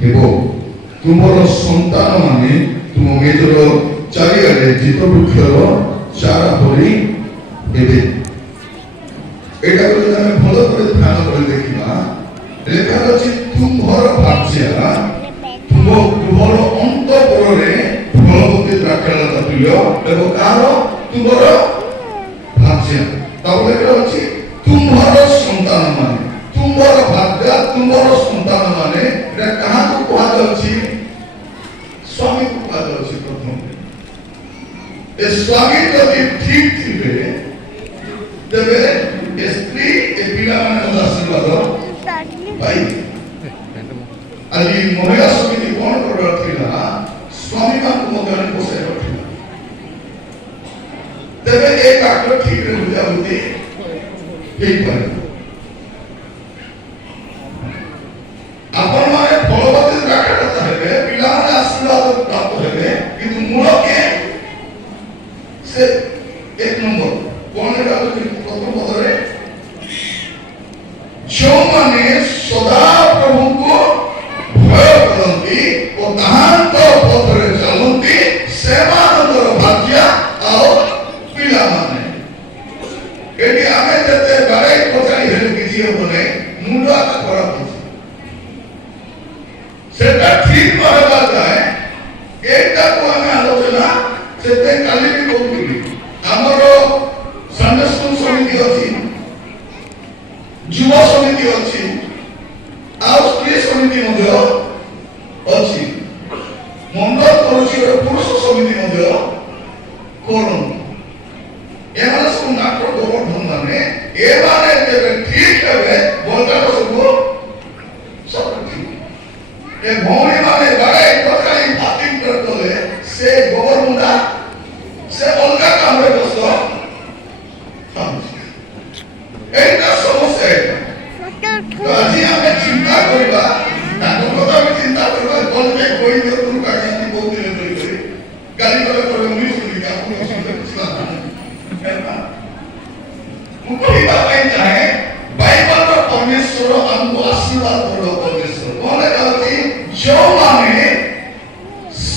ହେବ। ତୁମର ସନ୍ତାନମାନେ ତୁମ ମେଜର ଚାରିଆଡ଼େ ଚିତ୍ତ ବୃକ୍ଷର ଚାରା ପରି ହେବେ। ଏଇଟାକୁ ଯଦି ଆମେ ଭଲ କରି ଧ୍ୟାନ କରି ଦେଖିବା, ଲେଖା ଅଛି ତୁମ୍ଭର ଭାର୍ଯ୍ୟା ତୁମ ଗୃହର ଅନ୍ତଃପୁରରେ ଫଳବତୀ ଦ୍ରାକ୍ଷାଲତା ତୁଲ୍ୟ ଏବଂ କାହାର ତୁମର ଭାର୍ଯ୍ୟା। ତାପରେ ଲେଖା ଅଛି ତୁମ୍ଭର ସନ୍ତାନମାନେ, ତୁମ୍ଭର ଭାର୍ଯ୍ୟା ତୁମର ସନ୍ତାନମାନେ, ଏଟା କାହାକୁ କୁହାଯାଉଛି? ସ୍ୱାମୀକୁ କୁହାଯାଉଛି। ପ୍ରଥମ ଏ ସ୍ୱାମୀ ଯଦି ଠିକ ଥିବେ ତେବେ ଏ ସ୍ତ୍ରୀ ଏ ପିଲାମାନେ ଆଶୀର୍ବାଦ ପାଇବେ। ଆଜି ମହିଳା ସମିତି କଣ କରିବାର ଥିଲା? ସ୍ୱାମୀମାନଙ୍କୁ ମଧ୍ୟରେ ବସାଇବାର ଥିଲା। ତେବେ ଏ କାର୍ଯ୍ୟ ଠିକରେ ବୁଝାବୁଝି ହେଇପାରେ। ଆପଣମାନେ ଫଳବତୀ ଦ୍ରାକ୍ଷାଲତା ହେବେ, ପିଲାମାନେ ଆଶୀର୍ବାଦ ପ୍ରାପ୍ତ ହେବେ, କିନ୍ତୁ ମୂଳ କିଏ? ସେ ଏକ ନମ୍ବର କଣ ଅଛି? ପ୍ରଥମ ପଦରେ ଯେଉଁମାନେ ସଦା ପ୍ରଭୁଙ୍କୁ ଭୟ କରନ୍ତି ଓ ତାହାଙ୍କ ପଥରେ ଚାଲନ୍ତି ସେମାନଙ୍କର ଭାର୍ଯ୍ୟା ଆଉ ପିଲାମାନେ। ଏଠି ଆମେ ଯେତେ ବାଡ଼େଇ ପଚାରି ହେଲେ କିଛି ହେବ ନାହିଁ, ମୁଣ୍ଡ ହାତ ଖରାପ ଅଛି। ସେଟା ଠିକ ହେବା ଯାଏ ଏଇଟାକୁ ଆମେ ଆଲୋଚନା ସେତେ କାଲି ବି କହୁଥିଲି। ଆମର ସଣ୍ଡେ ସ୍କୁଲ ସମିତି ଅଛି, ଯୁବ ସମିତି ଅଛି, ଆଉ ସ୍ତ୍ରୀ ସମିତି ମଧ୍ୟ ଅଛି। ମଣ୍ଡଳ କରୁଛି ଗୋଟେ ପୁରୁଷ ସମିତି ମଧ୍ୟ କରନ୍ତି। ଏମାନେ ସବୁ ନାଟକ ଗୋବର୍ଦ୍ଧନ ମାନେ, ଏମାନେ ଯେବେ ଠିକ ହେବେ ବଲଗାଟ ସବୁ ଠିକ। ଏ ଭଉଣୀ ମାନେ ବାଡ଼ାଇ ପକାଇ ଫାଟିଂ କଲେ ସେ ଗୋବର ମୁଣ୍ଡା ସେ ଅଲଗା କାମରେ ବ୍ୟସ୍ତ। এইটা সমস্যা। আজ আমি চিন্তা করিবা, তাଙ୍କ କଥା ବି ଚିନ୍ତା କରିବା। ଗଲେ କହି ଦିଅ ତୁମ କାହିଁ ଆମେ କହୁଥିଲେ କରି ଗାଲି ଗଲେ କରିବ ମୁଇଁ ଶୁଣିକି ଆପଣ ଅସୁବିଧା କିଛି ନାହିଁ। ମୁଁ କହିବା ପାଇଁ ଚାହେଁ ବାଇବଲର ପରମେଶ୍ୱର ଆମକୁ ଆଶୀର୍ବାଦ କରିବ। ପରମେଶ୍ୱର କଣ ଲେଖା ଅଛି? ଯେଉଁମାନେ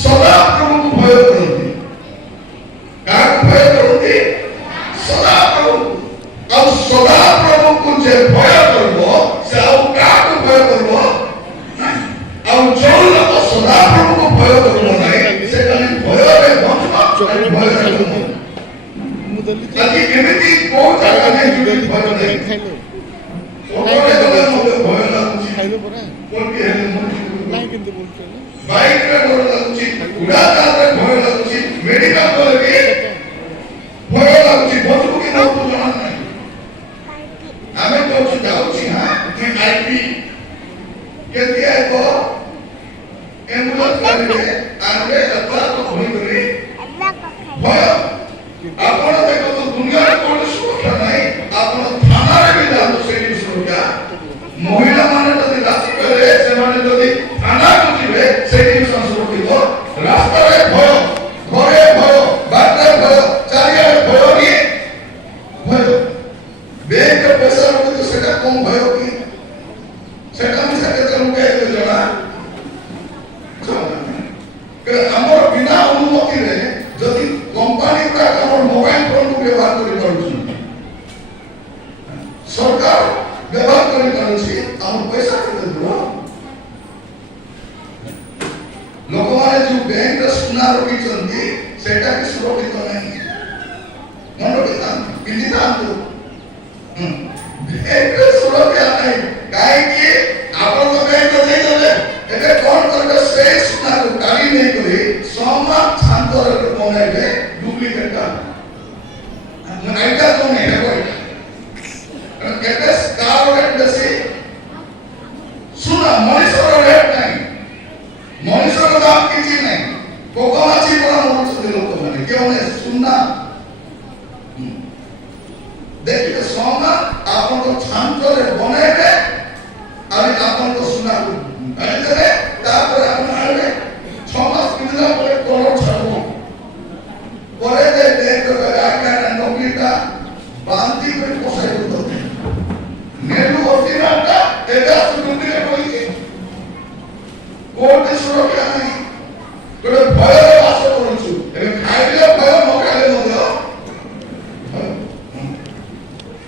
ସଦା ପ୍ରଭୁଙ୍କୁ ଭୟ କରନ୍ତି। କାହାକୁ ଭୟ କରନ୍ତି? ସଦା ପ୍ରଭୁ। ଆଉ ସଦା ପ୍ରଭୁଙ୍କୁ ଯେ ଭୟ କରିବ ସେ ଆଉ କାହାକୁ ଭୟ କରିବ? ଆଉ ଯୋଉ ଲୋକ ସଦା ପ୍ରଭୁଙ୍କୁ ଭୟ କରିବ ନାହିଁ ସେ ଖାଲି ଭୟରେ ବଞ୍ଚିବ, ଖାଲି ଭୟରେ ରହିବ। ଆଜି ଏମିତି କୋଉ ଜାଗାରେ ଯୋଉଠି ଭୟ ନାହିଁ। ସତରେ ଗଲେ ମୋତେ ଭୟ ଲାଗୁଛି, କୋଉଠି ହେଲେ ବାଇକରେ ଡର ଲାଗୁଛି, ଉଡ଼ାଜାହାଜରେ ଭୟ ଲାଗୁଛି, ମେଡିକାଲ ଗଲେ ବି ଭୟ ଲାଗୁଛି। ବଞ୍ଚବୁ କି ନ ବଞ୍ଚବୁ ଜଣା ନାହିଁ। ଆମେ କହୁଛୁ ଯାଉଛି ଆଇପି କେତେ ଏକ ଆମ୍ବୁଲାନ୍ସ ଗାଡ଼ିରେ ଆମେ ଯାତ୍ରା କହିକରି ଭୟ। ଆପଣ ଦେଖନ୍ତୁ ଦୁନିଆରେ କୌଣସି ସୁରକ୍ଷା ନାହିଁ। ଆପଣ ଥାନାରେ ବି ଯାଆନ୍ତୁ, ସେଇଠି ସୁରକ୍ଷା। ମହିଳାମାନେ ଯଦି ରାସ୍ତାରେ ସେମାନେ ଯଦି ଥାନାକୁ ଯିବେ ସେଇଠି ବି ସୁରକ୍ଷିତ। ରାସ୍ତାରେ ଭୟ, ଘରେ ଭୟ, ବାଟରେ ଭୟ, ଚାରିଆଡ଼େ ଭୟ ନିଏ ଭୟ। ବ୍ୟାଙ୍କରେ ପଇସା ରଖୁଛୁ ସେଟା କମ ଭୟ କି? ସେଟା ମିଶା କେତେ ଲୋକ ଜଣା। ଆମର ବିନା ଅନୁମତିରେ ଯଦି କମ୍ପାନୀ ଗୁଡାକ ଆମର ମୋବାଇଲ ଫୋନକୁ ବ୍ୟବହାର କରିପାରୁଛନ୍ତି, ସରକାର ବ୍ୟବହାର କରିପାରୁଛି, ଆମର ପଇସା କେତେ ଦୂର? ଲୋକମାନେ ଯୋଉ ବ୍ୟାଙ୍କରେ ସୁନା ରଖିଛନ୍ତି ସେଟା ବି ସୁରକ୍ଷିତ ନାହିଁ। ମନେ ରଖିଥାନ୍ତୁ, ପିନ୍ଧିଥାନ୍ତୁ। ସୁରକ୍ଷା ନାହିଁ। କାହିଁକି? ଆପଣ ତ ବ୍ୟାଙ୍କରେ ଦେଇଦେବେ, ଏବେ କଣ କରିବେ? ସେଇ ସୁନାକୁ କାଢି ନେଇକରି ସମାନ ଛାଞ୍ଚରେ ବନେଇବେ ଡୁପ୍ଲିକେଟ। ଏଇଟା ତ ନାହିଁ, କେତେ କାହାର ରେଟ୍ ବେଶୀ? ସୁନା। ମଣିଷର ରେଟ୍ ନାହିଁ, ମଣିଷର ଦାମ କିଛି ନାହିଁ। ପୋକମାଛି ପରା ମରୁଛନ୍ତି ଲୋକମାନେ, କେଉଁମାନେ? ସୁନା। ଦେଖିବେ ସମାନ ଆପଣଙ୍କ ଛାଞ୍ଚରେ ବନେଇବେ, ଆଉ ଆପଣଙ୍କ ସୁନାକୁ କାଢିଦେବେ, ତାପରେ ଆପଣ ଆଣିବେ। 6 ମାସ ପିନ୍ଧିଲା ପରେ କଲର ଛାଡିବ। ପରେ ନକଲିଟା ବାନ୍ତି କରି ପଶାଇ ଦେଉଛନ୍ତି। ନେଲୁ ଅରିଜିନାଲଟା ତେଜା ସୁନ୍ଦରୀରେ କହିଛି କୋଉଠି ସୁରକ୍ଷା ନାହିଁ। ଗୋଟେ ଭୟରେ ବାସ କରୁଛୁ। ଏବେ ଖାଇଲେ ଭୟ, ନ ଖାଇଲେ ମଧ୍ୟ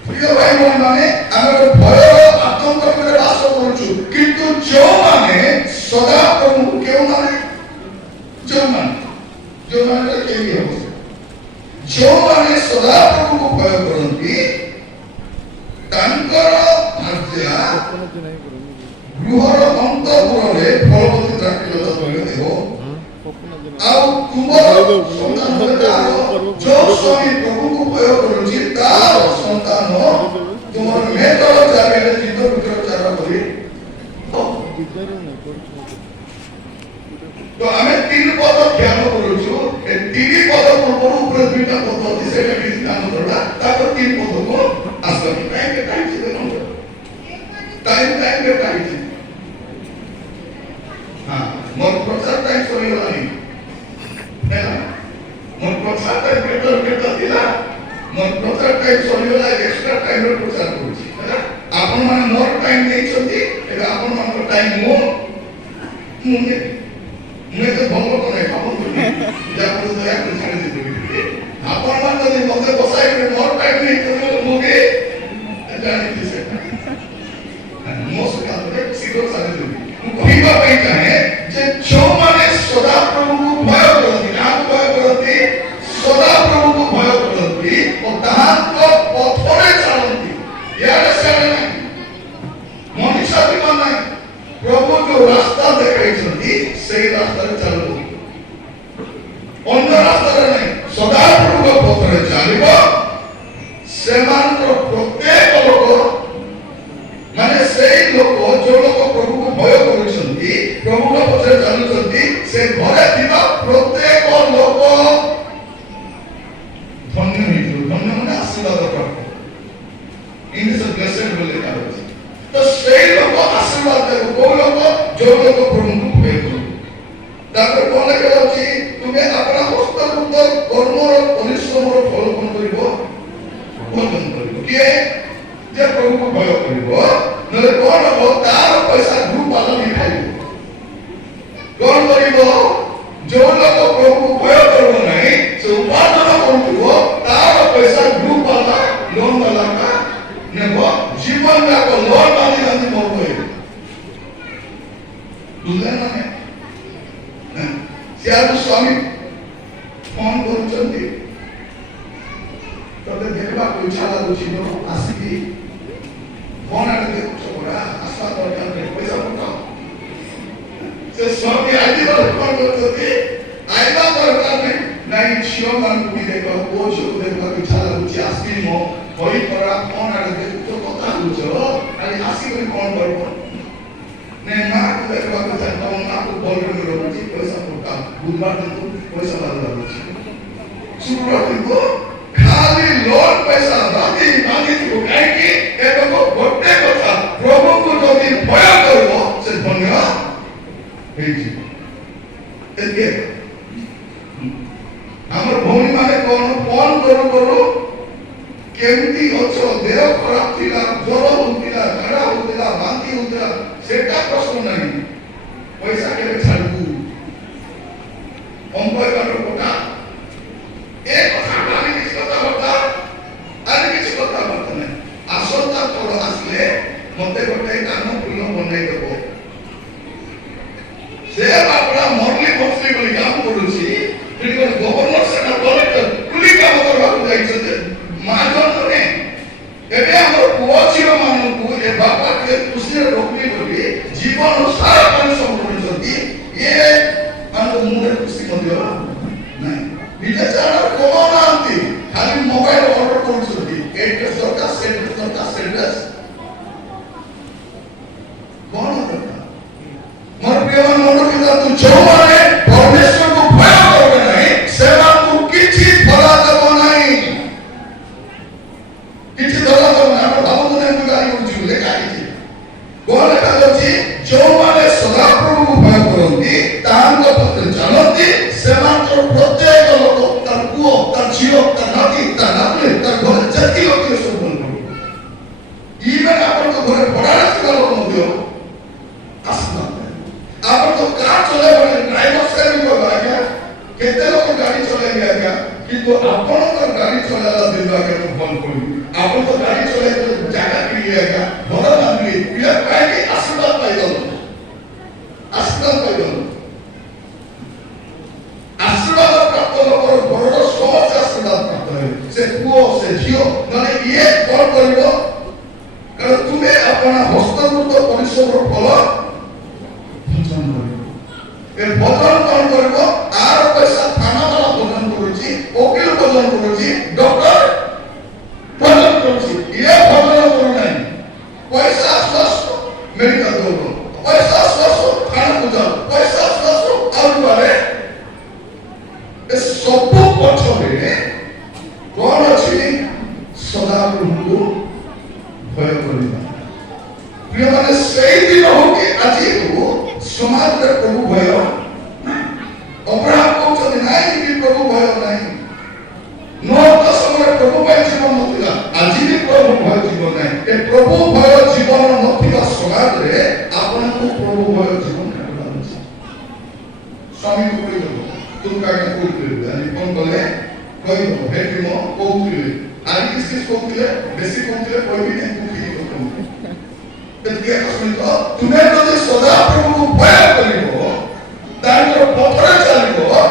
ପ୍ରିୟ ଭାଇ ଭଉଣୀ ମାନେ, ଆମେ ଗୋଟେ ଭୟର ଆତଙ୍କ ଭିତରେ ବାସ କରୁଛୁ। କିନ୍ତୁ ଯେଉଁମାନେ ସଦା ପ୍ରଭୁଙ୍କୁ, କେଉଁମାନେ ଯେଉଁମାନେ କେହି ହବ, ଯେଉଁମାନେ ସଦା ପ୍ରଭୁଙ୍କୁ ଭୟ କରନ୍ତି, ତାଙ୍କର ଆଜ୍ଞା ଗୃହର ଅନ୍ତଃପୁରରେ ଫଳବତୀ ଦ୍ରାକ୍ଷଲତା ଦେବ। ଆଉ ତୁମର ସନ୍ତାନରେ ତାର ଯୋଉ ସ୍ୱାମୀ ପ୍ରଭୁଙ୍କୁ ଭୟ କରୁଛି, ତାର ସନ୍ତାନ ତୁମର ମେଦର ଚାରିଆଡ଼େ ଚିତ୍ତ ବିଚାର କରି। ତ ଆମେ 3 ପଦ ଧ୍ୟାନ କରୁଛୁ। ଏ 3 ପଦ ପୂର୍ବରୁ ଉପରେ 2ଟା ପଦ ଅଛି, ସେଇଟା କିଛି ଧ୍ୟାନ ଦରକାର। ତାପରେ 3 ପଦକୁ ଆସିବା। ଟାଇମ୍ କାହିଁକି? ହଁ, ମୋର ପ୍ରଚାର ଟାଇମ୍ ସରିଗଲାଣି। ମୋର ପ୍ରଚାର ଟାଇମ୍ କେତେ ଥିଲା? ମୋର ପ୍ରଚାର ଟାଇମ୍ ସରିଗଲା। ଏକ୍ସଟ୍ରା ଟାଇମ୍ରେ ପ୍ରଚାର କରୁଛି। ଆପଣମାନେ ମୋର ଟାଇମ୍ ଦେଇଛନ୍ତି। ଏବେ ଆପଣମାନଙ୍କ ଟାଇମ୍ ମୁଁ ଏତେ ଭଲ ନାହିଁ। ଆପଣ ଦୟାକରି ଛାଡ଼ିଦେବି। ଆପଣମାନେ ଯଦି ମୋତେ ବସାଇବେ, ମୋର ଟାଇମ୍ ନେଇଛନ୍ତି, ମୁଁ ବି ଜାଣିଛି ସେଟା। ମୋ ସକାଳରେ ଶୀଘ୍ର ଛାଡ଼ିଦେବି। ମୁଁ କହିବା ପାଇଁ ଚାହେଁ ଯେ ଯେଉଁମାନେ ସଦାପ୍ରଭୁଙ୍କୁ ଭୟ କରନ୍ତି, କାହାକୁ ଭୟ କରନ୍ତି? ସଦାପ୍ରଭୁଙ୍କୁ ଭୟ କରନ୍ତି ଓ ତାହାଙ୍କ ପଥରେ ଚାଲନ୍ତି। ଇଆଡ଼େ ସିଆଡ଼େ ନାହିଁ, ମଣିଷାତ୍ମକ ନାହିଁ। ପ୍ରଭୁ ଯୋଉ ରାସ୍ତା ଦେଖାଇଛନ୍ତି ସେଇ ରାସ୍ତାରେ ଚାଲୁ, ଅନ୍ୟ ରାସ୍ତାରେ ନାହିଁ। ସଦାପ୍ରଭୁଙ୍କ ପଥରେ ଚାଲିବ। ସେମାନଙ୍କର ପ୍ରତ୍ୟେକ ଲୋକ, ମାନେ ସେଇ ଲୋକ, ଯୋଉ ଲୋକ ପ୍ରଭୁକୁ ଭୟ କରୁଛନ୍ତି, ପ୍ରଭୁଙ୍କ ପଛରେ ଚାଲୁଛନ୍ତି, ସେ ଘରେ ଥିବା ପ୍ରତ୍ୟେକ ଲୋକ ଧନ୍ୟ ହେଇଯିବ। ଧନ୍ୟ ମାନେ ଆଶୀର୍ବାଦ ପ୍ରାପ୍ତ। ଇଂଲିଶ ବ୍ଲେସେଡ ବୋଲି ଲେଖା ଅଛି। ତ ସେଇ ଲୋକ ଆଶୀର୍ବାଦ ଦେବ। କୋଉ ଲୋକ? ଯୋଉ ଲୋକ ପ୍ରଭୁଙ୍କୁ ଭୟ କରୁ। ତାପରେ କଣ ଲେଖା ଅଛି? ତୁମେ ଆପଣା ହସ୍ତକୃତ କର୍ମର ପରିଶ୍ରମର ଫଳ କଣ କରିବ? ଭୋଜନ କରିବ। କିଏ? ଯେ ପ୍ରଭୁକୁ ଭୟ କରିବ। ନହେଲେ କଣ ହବ? ତାର ପଇସା ଗ୍ରୁପ ବାଲା ବି ଖାଇବ। କଣ କରିବ? ଯୋଉ ଲୋକ ପ୍ରଭୁକୁ ଭୟ କରିବ ନାହିଁ, ସେ ଉପାର୍ଜନ କରୁଥିବ, ତାର ପଇସା ଗ୍ରୁପ ବାଲା, ଲୋନ ବାଲା ନେବ। ଜୀବନ ଯାକ ଲୋନ ବାନ୍ଧି ବାନ୍ଧି ମରିବ। ବୁଝିଲେ ନା? ସିଆଡୁ ସ୍ୱାମୀ ଫୋନ କରୁଛନ୍ତି, ତତେ ଦେଖିବାକୁ ଇଚ୍ଛା ଲାଗୁଛି, ଆସିକି କଣ ଆଡେ ଦେଖୁଛ ପରା, ଆସିବା ଦରକାର, ପଇସା ପଠାଅ। ସେ ସ୍ୱାମୀ ଆଜି କଣ କରୁଛନ୍ତି? ଆଇବା ଦରକାର ନାହିଁ। ନାଇଁ, ଝିଅମାନଙ୍କୁ ବି ଦେଖ, ପୁଅ ଝିଅକୁ ଦେଖିବାକୁ ଇଚ୍ଛା ଲାଗୁଛି, ଆସିବି ମୋ ବହି ପରା, କଣ ଆଡେ ଦେଖୁଛ, କଥା ହଉଛ, ଆଜି ଆସିକରି କଣ କରିବ? ନାଇଁ, ମାଆକୁ ଦେଖିବାକୁ ଚାହେଁ, ତମ ମାଆକୁ ବଲରେ ରଖୁଛି, ପଇସା ପଠାଅ। ବୁଧବାର ଦିନକୁ ପଇସା ବାହାର ଲାଗୁଛି, ଶୁକ୍ରବାର ଦିନକୁ ଖାଲି ଲୋନ ପଇସା ବାନ୍ଧି ବାନ୍ଧିଥିବୁ। କାହିଁକି? ଏବଂ ଗୋଟେ କଥା, ପ୍ରଭୁଙ୍କୁ ଯଦି ଭୟ କରିବ, ସେ ଧନ୍ୟ ହେଇଯିବ। ଆମର ଭଉଣୀ ମାନେ କଣ ଫୋନ କରୁ କରୁ, କେମିତି ଅଛ, ଦେହ ଖରାପ ଥିଲା, ଜ୍ୱର ହଉଥିଲା, ଝାଡା ହଉଥିଲା, ବାନ୍ତି ହଉଥିଲା, ସେଟା ପ୍ରଶ୍ନ ନାହିଁ। ପଇସା କେବେ ଛାଡିବୁ, ଅମ୍ବଇବାଟ କଥା, ଏ କଥା ଆଜି କିଛି କଥାବାର୍ତ୍ତା, ଆଜି କିଛି କଥାବାର୍ତ୍ତା ନାହିଁ। ଆସନ୍ତା ଥର ଆସିଲେ ମତେ ଗୋଟେ କାନ ଫୁଲ ବନେଇ ଦେବ। ସେ ବାପଡ଼ା ମରଲି ଫସଲି ବୋଲି କାମ କରୁଛି, ଗଭର୍ଣ୍ଣର ସେଟା କଲେକ୍ଟର କୁଲି କାମ କରିବାକୁ ଯାଇଛନ୍ତି। ମା ଜନ୍ମରେ ଏବେ ଆମର ପୁଅ ଝିଅ ମାନଙ୍କୁ ଏ ବାପା ଟିକେ ଖୁସିରେ ରଖିବି ବୋଲି ଜୀବନ ସାରା ପରିଶ୍ରମ କରୁଛନ୍ତି। ଇଏ ମାନଙ୍କ ମୁଣ୍ଡରେ ଖୁସି ମଧ୍ୟ ନାହିଁ। ନିଜେ ଚାଲ କମାଉନାହାନ୍ତି, ଖାଲି ମୋବାଇଲ ଅର୍ଡର କରୁଛନ୍ତି। ଏ ଡ୍ରେସ୍ ଦରକାର, ସେ ଡ୍ରେସ୍ ଦରକାର, ସେ ଡ୍ରେସ୍ କଣ ଦରକାର? ମୋର ପ୍ରିୟମାନ ମଣ୍ଡଳ କିନ୍ତୁ ଯେଉଁମାନେ ପରମେଶ୍ୱରକୁ ଭୟ କରିବେ ନାହିଁ, ସେମାନଙ୍କୁ କିଛି ଧରା ଦେବ ନାହିଁ, କିଛି ଧରା ଦେବ ନାହିଁ। ଆପଣ ଭାବନ୍ତୁ, ଏମିତି ଗାଳି କରୁଛି ବୋଲି ଲେଖା ହେଇଛି। କଣ ଲେଖା ଅଛି? ଯେଉଁମାନେ ସଦାପ୍ରଭୁଙ୍କୁ ଭୟ କରନ୍ତି, ତାହାଙ୍କ ପଥରେ ଚାଲନ୍ତି, ସେମାନେ आप तो कार चले ड्राइवर से भी बोल आज्ञा केते लोग गाड़ी चलेंगे आज्ञा किंतु आपण तो गाड़ी चलाला दिन आगे तो फोन करू आपण तो गाड़ी चले तो जागा के लिए आज्ञा भला मानली पिला काहे के आशीर्वाद पाई दो आशीर्वाद प्राप्त लोकर बड़ समस्त आशीर्वाद प्राप्त है से पुओ से झियो माने ये कौन करिवो कारण तुमे अपना हस्तकृत परिश्रम फल भजन करिवो ए भजन कौन करिवो आर पैसा थाना वाला भजन करूची वकील भजन करूची डॉक्टर भजन करूची ये भजन करू नहीं पैसा स्वस्थ मेडिकल दो पैसा स्वस्थ थाना पूजा पैसा स्वस्थ और बारे ए सब पछरे कौन अछि सदा प्रभु भय करिबा प्रिय माने सेई दिन हो कि আজি हो समाज रे प्रभु भय अब्राहम को चले नाही कि प्रभु भय नाही नोट समय प्रभु भय जीवन नथिला আজি भी प्रभु भय जीवन नाही ए प्रभु भय जीवन नथिला समाज रे आपन को प्रभु भय जीवन काटला अछि स्वामी को कहिलो तुम कागे कोइले अनि कोन बोले कहिलो हेठी मो कोउले आइ किस कोउले बेसी कोउले कोइ भी नहीं देखिए सुनितो तुम्हें तो सदा प्रभु भय करिवो तांकर पथरे चलिवो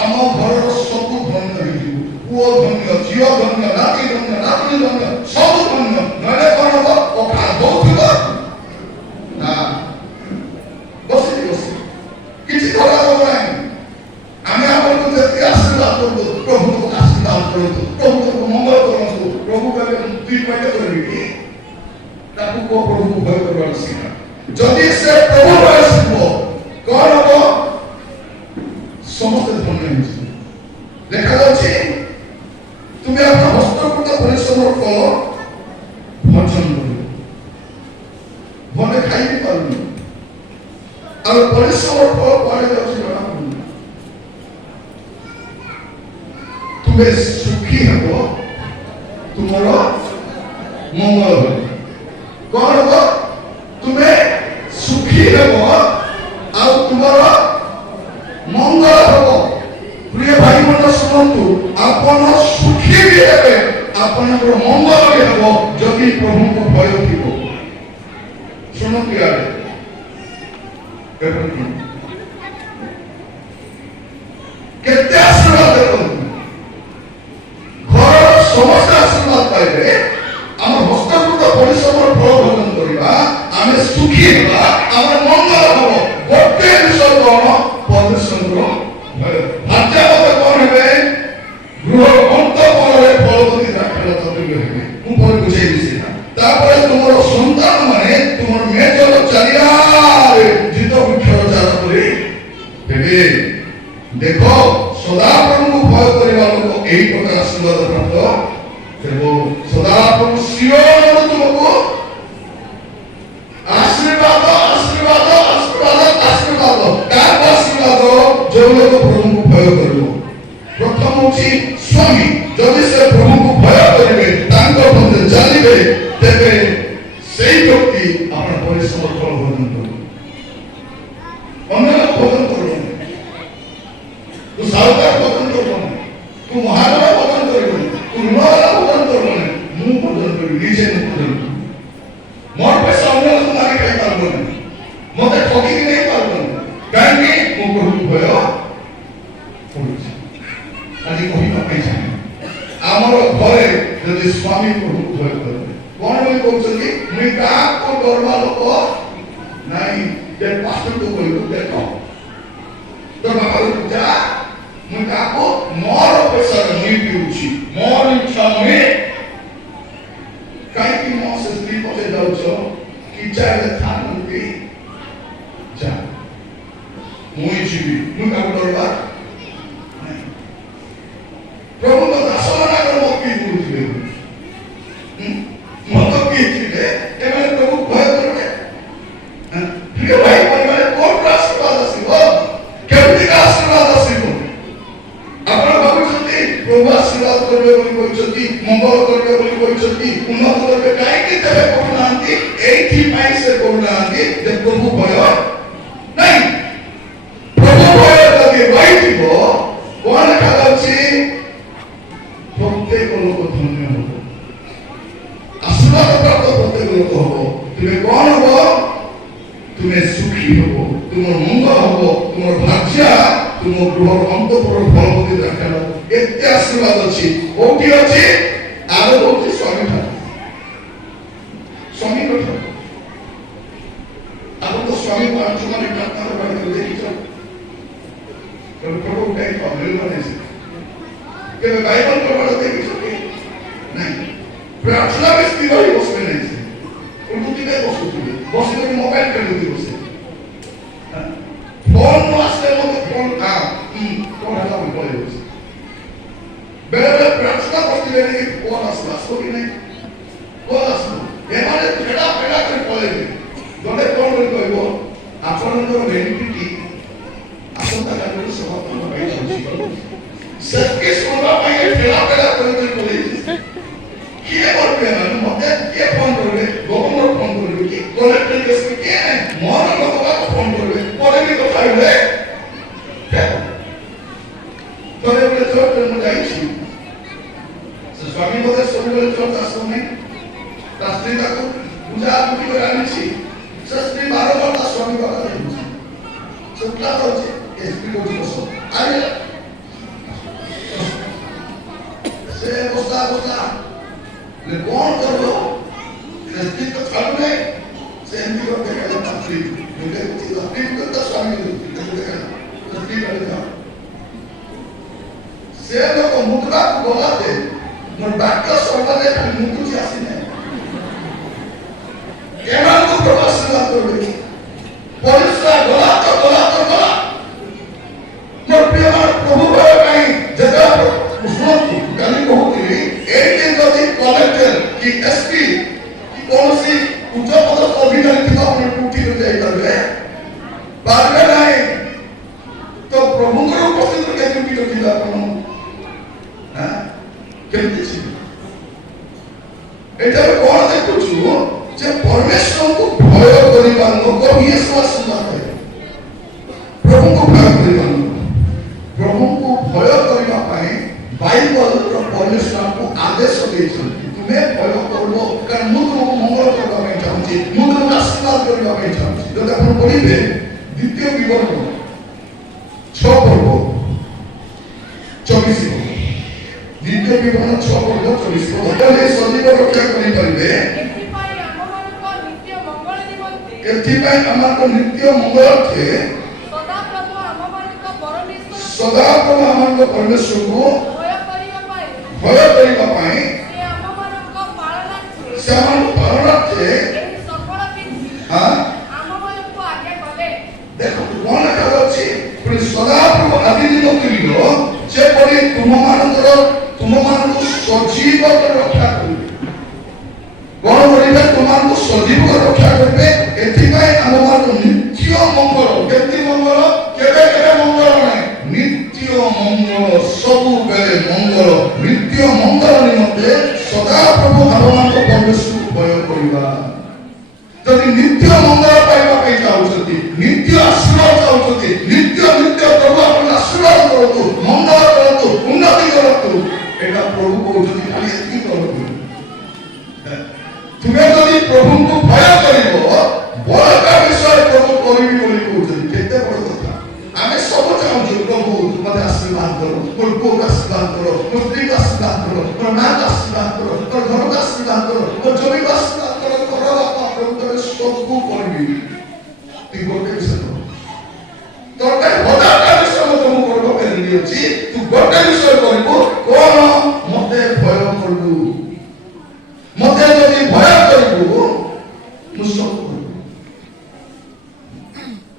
आम घर सब धन्य होइबो पुओ धन्य झियो धन्य नाती धन्य सब धन्य नले कोन हो ओ खादो थिबो ना बसी किछि धरा हो नाही आमे आपन को जति आशीर्वाद करबो प्रभु को आशीर्वाद करबो प्रभु को मंगल करबो प्रभु का तुई पाइले करबी ताकू को प्रभु भय करबार सीखा जदि से प्रभु भय सीखो कोन हो समस्त धन्य हो देखा जाछि तुमे अपन हस्तकृत परिश्रम फल भजन करो भले खाइ भी पारुनी और परिश्रम फल पाड़े जाछि ना तुमे सुखी हो तुमरो मंगल हो कौन हो तुम्हें सुखी हो और तुम्हारा मंगल हो प्रिय भाई मन सुनतु आपन सुखी भी हेबे आपन को मंगल भी हो जदि प्रभु को भय थिबो सुनतु यार केते आशीर्वाद देखो घर समस्त आशीर्वाद पाइबे आम हस्तकृत परिश्रम फल भजन करिबा आमे सुखी हेबा आम मंगल हो गोटे विषय कोन परिश्रम भय भाज्य होबे कोन हेबे गृह अंत परे फलवती राखला तबिल हेबे मु पर बुझे दिसिना तापर तुमरो संतान माने तुमर मेजर चारियारे जित वृक्षर चारा करी हेबे देखो सदा प्रभु भय करिबा लोक एही प्रकार आशीर्वाद प्राप्त देवो सदा प्रभु सियोन तुमको आशीर्वाद आशीर्वाद आशीर्वाद आशीर्वाद कार आशीर्वाद जो लोग प्रभु को भय करिवो प्रथम होछि स्वामी जदि से प्रभु को भय करिवे तांको बंदे जानिबे तेबे सेई व्यक्ति अपन परिश्रम फल भजन करिवो अन्य भजन करिवो तू सावकार भजन करिवो तू महाराज भजन करिवो तू ऋणवाला भजन करिवो मु भजन करिवो निजे भजन मोर पैसा अन्य लोक मागे खाइ पारबो मते ठगी नहीं पारबो काहे मु प्रभु भय करूछि আজি কহি পাই যায় আমার ঘরে যদি স্বামী প্রভু ভয় করবে কোন বলি বলছন্তি মুই কাকো ডরবা লোক নাই যে পাস্টর তো কইলো দেখো তো বাবা যা মুই কাকো মোর পয়সা মুই পিউছি মোর ইচ্ছা নহে কাই কি মো সে স্ত্রী পথে যাওছ কি চাইলে থান মুই যা মুই জিবি মুই কাকো ডরবা प्रभु तो दासमाना कर मक्की बुझिबे मत की छिले एमे प्रभु भय करबे प्रिय भाई परिवार कोन आशीर्वाद आसीबो केमति आशीर्वाद आसीबो आपण बाबू जति प्रभु आशीर्वाद करबे बोली कहछथि मंगल करबे बोली कहछथि उन्नत करबे काहे कि तेबे कोन नांती एथि पाई से कोन नांती जे प्रभु भय नै সুখী হব, তোমার মঙ্গল হব, তোমার ভাষা তুম গৃহ অন্তপুর ফলবতী দেখাল এতে আশীর্বাদ অছি। কোটি অছি? আরো হচ্ছে স্বামী ঠাকুর। স্বামী ঠাকুর এখন তো স্বামী পাঁচ মানে আপনার বাড়িতে দেখিছ ফটো উঠাই পাবলিক বানাইছে কেবে বাইবেল পড়া দেখিছ কি নাই? প্রার্থনা বেশ কিভাবে বসবে নাইছে উল্টো দিকে বসে বসে করে মোবাইল কেটে দিয়ে বসে ফোন আসলে মতো ফোন ফোন হাতে বলে বসে বেড়ে বেড়ে প্রার্থনা করতে নাকি ফোন আসলো আসলো কি নাই? ফোন আসলো এমানে ফেড়া ফেড়া করে বলে জনে ফোন করে কইব আপনাদের ভ্যালিডিটি আসন্তা কালকে সমাপন হয়ে যাচ্ছে সবকে শুনবা পাই ফেড়া ফেড়া করে বলে কি করবে মানে মতে কে ফোন করবে? গভর্নর ফোন করবে কি কলেক্টর কেসকে কে মহান লোকরা ফোন করবে পরে কি কথা হবে? তবে বলে চোখ যাইছি স্বামী বোধের সবই বলে চোখ আসতো নেই তার স্ত্রী তাকে পূজা পুটি করে আনিছি সে স্ত্রী 12 বার তার স্বামী কথা দেখছি চোখটা হচ্ছে স্ত্রী করছি বসো আরে সে বসা বসা कौन कर लो स्त्री तो चालू है से हिंदी को देखा जाता स्त्री मुझे स्त्री को तो स्वामी देखा स्त्री कर जा से लोग मुद्रा को बोला दे मोर बाक्य शब्द दे मुकुट जी आसी नहीं केवल को प्रवास ना करबे परिश्रा गला तो मोर प्रिय प्रभु भाई कहीं जगह उसको गाली कहती एक दिन যদি কলেক্টর কি এসপি কি কোনসি উচ্চ পদস্থ অধিকারী থেকে আপনি টুটি করে যাই পারবে পারবে নাই তো প্রভুଙ୍କର উপস্থিতিରେ কেন টুটি করে দিবা ଆପଣ হ্যাঁ কেমতি ছিল এটা কোন দেখুଛୁ যে পরমেশ্বরଙ୍କୁ ଭୟ କରିବା ଲୋକ ୟେଶୁ ଆଶୀର୍ବାଦ ପ୍ରଭୁଙ୍କୁ ଭୟ କରିବା ପ୍ରଭୁଙ୍କୁ ଭୟ କରିବା ପାଇଁ बाइबल परमेश्वर को आदेश ଦେଇଛନ୍ତି ତୁମେ ଭୟ କରିବ କାରଣ ମୁଁ ତୁମକୁ ମଙ୍ଗଳ କରିବା ପାଇଁ ଚାହୁଁଛି ମୁଁ ତୁମକୁ ଆଶୀର୍ବାଦ କରିବା ପାଇଁ ଚାହୁଁଛି ଯଦି ଆପଣ ପଢ଼ିବେ ଦ୍ୱିତୀୟ ବିବରଣୀ 6 ପର୍ବ 24 ଦ୍ୱିତୀୟ ବିବରଣୀ 6 ପର୍ବ 24 ପଦରେ ସଜୀବ ରକ୍ଷା କରିପାରିବେ ଏଥିପାଇଁ ଆମର ନିତ୍ୟ ମଙ୍ଗଳାର୍ଥେ ସଦାପ୍ରଭୁ ଆମର ପରମେଶ୍ୱରଙ୍କୁ ଭୟ କରିବା ପାଇଁ ସେମାନଙ୍କୁ ପାଳନାର୍ଥେ ଦେଖନ୍ତୁ କଣ ଲେଖା ଅଛି ସଦାପ୍ରଭୁ ଆଦିଦିନ ତୁଲ୍ୟ ଯେପରି ତୁମମାନଙ୍କୁ ସଜୀବ ରକ୍ଷା କରିବେ କଣ କରିବେ? ତୁମମାନଙ୍କୁ ସଜୀବ ରକ୍ଷା କରିବେ ଏଥିପାଇଁ ଆମମାନଙ୍କୁ ନିତ୍ୟ ମଙ୍ଗଳ କେମିତି ମଙ୍ଗଳ କେବେ କେବେ ମଙ୍ଗଳ ନାହିଁ ନିତ୍ୟ ମଙ୍ଗଳ ସବୁବେଳେ ମଙ୍ଗଳ ନିତ୍ୟ ମଙ୍ଗଳ ନିମନ୍ତେ ସଦାପ୍ରଭୁ ଆମମାନଙ୍କ ପରମେଶ୍ୱରଙ୍କୁ ଭୟ କରିବା। ଯଦି ନିତ୍ୟ ମଙ୍ଗଳ ପାଇବା ପାଇଁ ଚାହୁଁଛନ୍ତି ନିତ୍ୟ ଆଶୀର୍ବାଦ ଚାହୁଁଛନ୍ତି ନିତ୍ୟ ପ୍ରଭୁ ଆପଣ ଆଶୀର୍ବାଦ କରନ୍ତୁ ମଙ୍ଗଳ କରନ୍ତୁ ଉନ୍ନତି କରନ୍ତୁ ଏଇଟା ପ୍ରଭୁ କହୁଛନ୍ତି ଖାଲି ଏତିକି କରନ୍ତୁ। ତୁମେ ଯଦି ପ୍ରଭୁଙ୍କୁ ଭୟ କରିବ ବଳକା ବିଷୟ ପ୍ରଭୁ କରିବି ବୋଲି କହୁଛନ୍ତି କେତେ ବଡ଼ କଥା। ଆମେ ସବୁ ଚାହୁଁଛୁ ପ୍ରଭୁ ମତେ ଆଶୀର୍ବାଦ କର ମୋର ପୁଅକୁ ଆଶୀର୍ବାଦ କର ମୋ ସ୍ତ୍ରୀକୁ ଆଶୀର୍ବାଦ କର ମୋର ମାଆକୁ ଆଶୀର୍ବାଦ କର ମୋର ଘରକୁ ଆଶୀର୍ବାଦ କର ମୋ ଜମିକୁ ଆଶୀର୍ବାଦ କର କର ବାପା ପ୍ରଭୁ ତମେ ସବୁ କରିବି ତୁଇ ଗୋଟେ ବିଷୟ କର ତୋର ହଜାରଟା ବିଷୟ ତମକୁ କରିବ ଫେରିଲି ଅଛି ତୁ ଗୋଟେ ବିଷୟ କରିବୁ କଣ ମତେ ଭୟ କରିବୁ ମତେ ଯଦି ଭୟ କରିବୁ ମୁଁ ସବୁ କରିବି।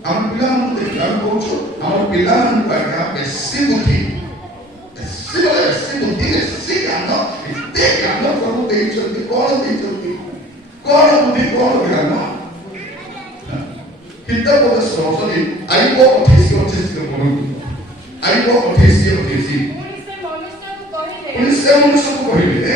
ଆମ ପିଲାମାନଙ୍କୁ ଦେଖି ଆମେ କହୁଛୁ ଆମ ପିଲାମାନଙ୍କୁ ଆଜ୍ଞା ବେଶୀ ବୁଦ୍ଧି ବେଶୀ ଜ୍ଞାନ ଏତେ ଜ୍ଞାନ ପ୍ରଭୁ ଦେଇଛନ୍ତି କଣ ଦେଇଛନ୍ତି କଣ ବୁଦ୍ଧି କଣ ଜ୍ଞାନ ହିତୋପଦେଶ ଆଇବ 28 ପଢନ୍ତୁ ଆଇବ 28 ପୁଣି ସେ ମନୁଷ୍ୟକୁ କହିଲେ